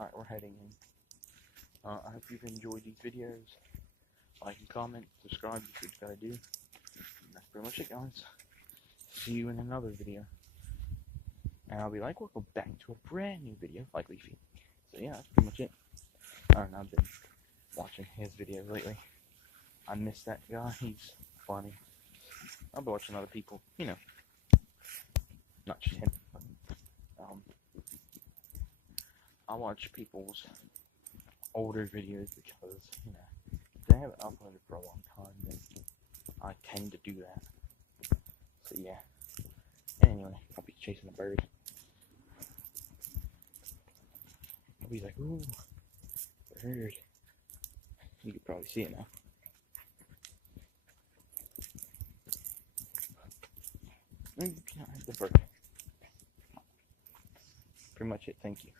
Alright, we're heading in. I hope you've enjoyed these videos. Like and comment, subscribe, that's what you gotta do. And that's pretty much it, guys. See you in another video. And I'll be like, we'll go back to a brand new video, like Leafy. So yeah, that's pretty much it. I don't know, I've been watching his videos lately. I miss that guy, he's funny. I'll be watching other people, you know. Not just him. I watch people's older videos because, you know, if they haven't uploaded for a long time, then I tend to do that. So yeah. Anyway, I'll be chasing a bird. I'll be like, ooh, bird. You can probably see it now. The bird. Pretty much it, thank you.